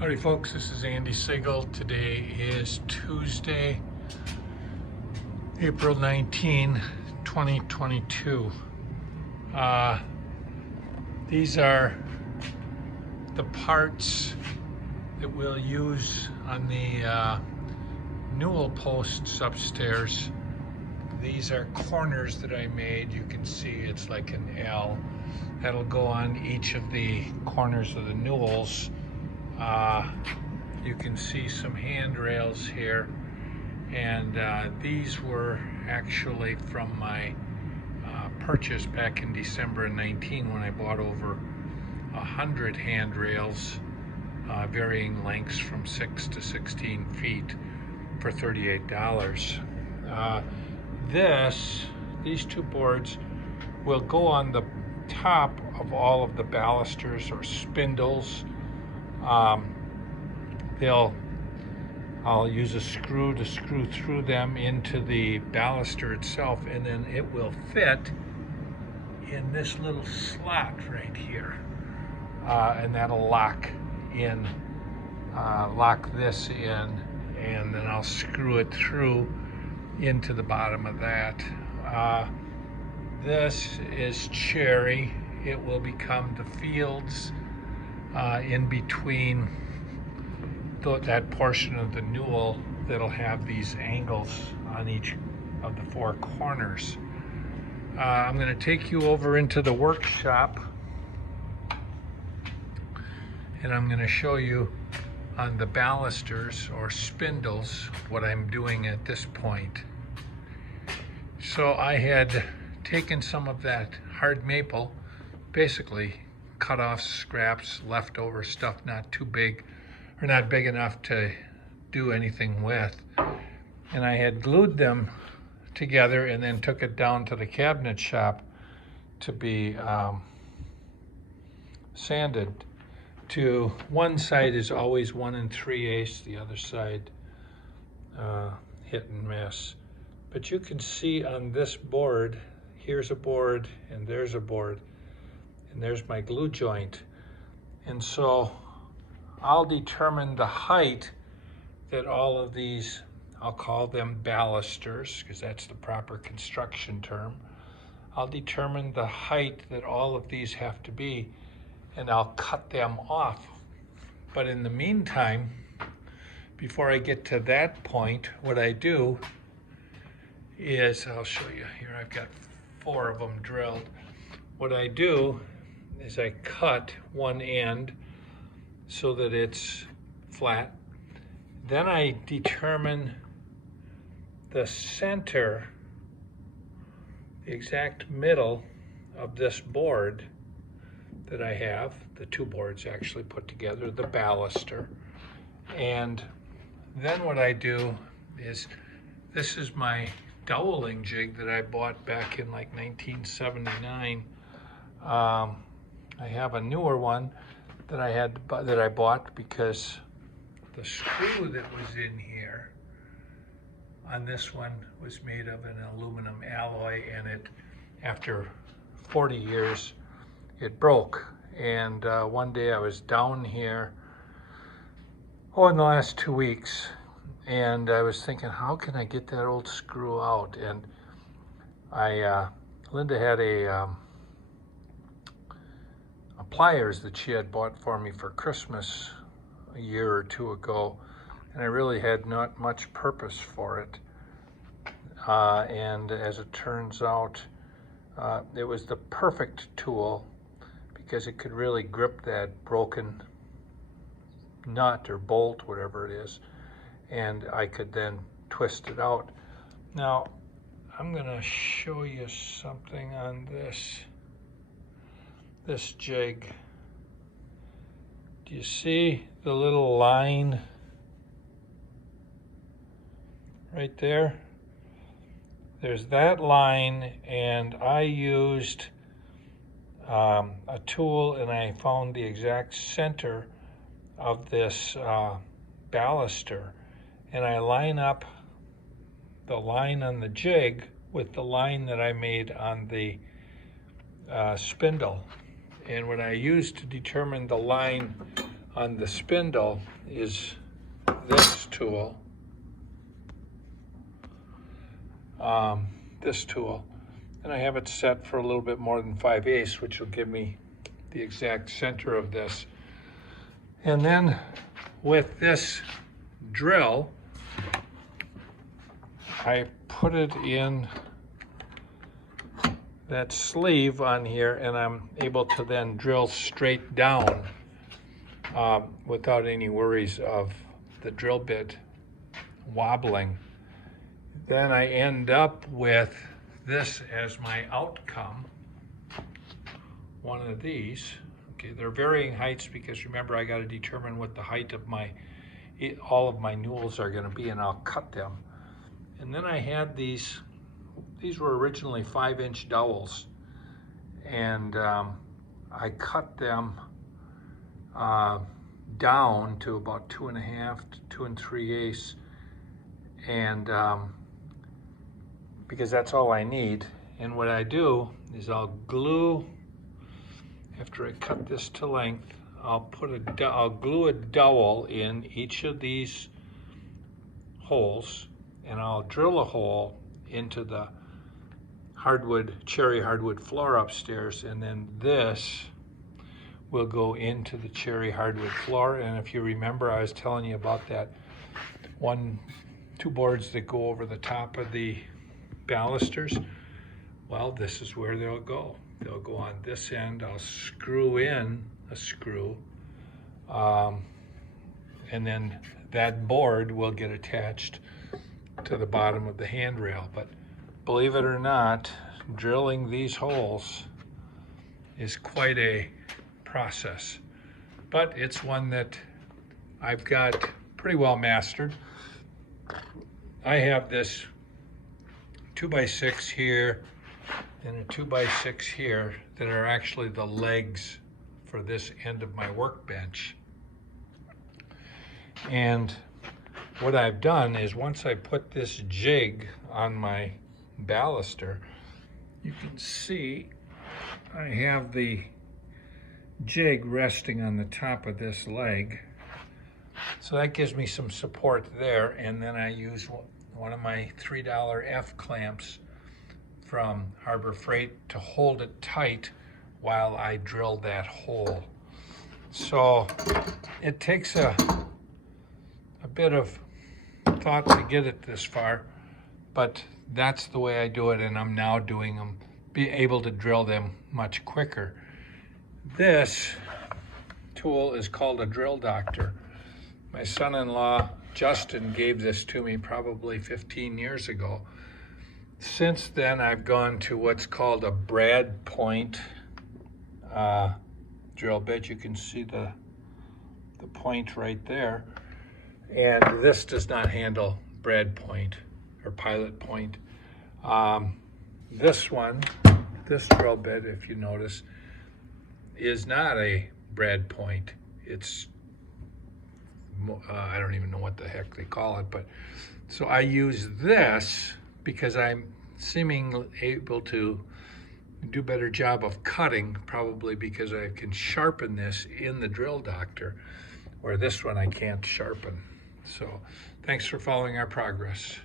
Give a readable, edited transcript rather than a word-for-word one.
Howdy folks, this is Andy Siegel. Today is Tuesday, April 19, 2022. These are the parts that we'll use on the newel posts upstairs. These are corners that I made. You can see it's like an L. That'll go on each of the corners of the newels. You can see some handrails here, and these were actually from my purchase back in December of 19 when I bought over 100 handrails, varying lengths from 6 to 16 feet for $38. These two boards will go on the top of all of the balusters or spindles. I'll use a screw to screw through them into the baluster itself, and then it will fit in this little slot right here, and that'll lock this in, and then I'll screw it through into the bottom of that. This is cherry. It will become the fields in between that portion of the newel that'll have these angles on each of the four corners. I'm going to take you over into the workshop, and I'm going to show you on the balusters or spindles what I'm doing at this point. So I had taken some of that hard maple, basically cut off scraps, leftover stuff, not too big or not big enough to do anything with, and I had glued them together and then took it down to the cabinet shop to be sanded. To one side is always 1 3/8, the other side hit and miss. But you can see on this board, here's a board and there's a board, and there's my glue joint. And so I'll determine the height that all of these, I'll call them balusters because that's the proper construction term. I'll determine the height that all of these have to be, and I'll cut them off. But in the meantime, before I get to that point, what I do is, I'll show you here, I've got 4 of them drilled. What I do is I cut one end so that it's flat. Then I determine the center, the exact middle of this board that I have, the 2 boards actually put together, the baluster. And then what I do is, this is my doweling jig that I bought back in like 1979. I have a newer one that I bought because the screw that was in here on this one was made of an aluminum alloy, and it, after 40 years, it broke. And one day I was down here, in the last 2 weeks, and I was thinking, how can I get that old screw out? And Linda had a pliers that she had bought for me for Christmas a year or 2 ago, and I really had not much purpose for it. And as it turns out, it was the perfect tool because it could really grip that broken nut or bolt, whatever it is, and I could then twist it out. Now, I'm going to show you something on this jig. Do you see the little line right there? There's that line, and I used a tool, and I found the exact center of this baluster, and I line up the line on the jig with the line that I made on the spindle. And what I used to determine the line on the spindle is this tool. This tool. And I have it set for a little bit more than 5/8, which will give me the exact center of this. And then with this drill, I put it in that sleeve on here, and I'm able to then drill straight down without any worries of the drill bit wobbling. Then I end up with this as my outcome, one of these. Okay, they're varying heights because remember I got to determine what the height of all of my newels are going to be, and I'll cut them. And then I had these were originally 5-inch dowels, and I cut them down to about 2.5 to 2 3/8, and because that's all I need. And what I do is I'll glue, after I cut this to length, I'll glue a dowel in each of these holes, and I'll drill a hole into the cherry hardwood floor upstairs, and then this will go into the cherry hardwood floor. And if you remember, I was telling you about that two boards that go over the top of the balusters. Well, this is where they'll go. They'll go on this end. I'll screw in a screw, and then that board will get attached to the bottom of the handrail. But believe it or not, drilling these holes is quite a process, but it's one that I've got pretty well mastered. I have this 2x6 here and a 2x6 here that are actually the legs for this end of my workbench. And what I've done is, once I put this jig on my baluster, you can see I have the jig resting on the top of this leg. So that gives me some support there, and then I use one of my $3 F clamps from Harbor Freight to hold it tight while I drill that hole. So it takes a bit of thought to get it this far, but that's the way I do it, and I'm now doing them, be able to drill them much quicker. This tool is called a drill doctor. My son-in-law Justin gave this to me probably 15 years ago. Since then, I've gone to what's called a brad point drill bit. You can see the point right there. And this does not handle brad point or pilot point. This drill bit, if you notice, is not a brad point. It's I don't even know what the heck they call it, but so I use this because I'm seemingly able to do a better job of cutting, probably because I can sharpen this in the drill doctor, where this one I can't sharpen. So thanks for following our progress.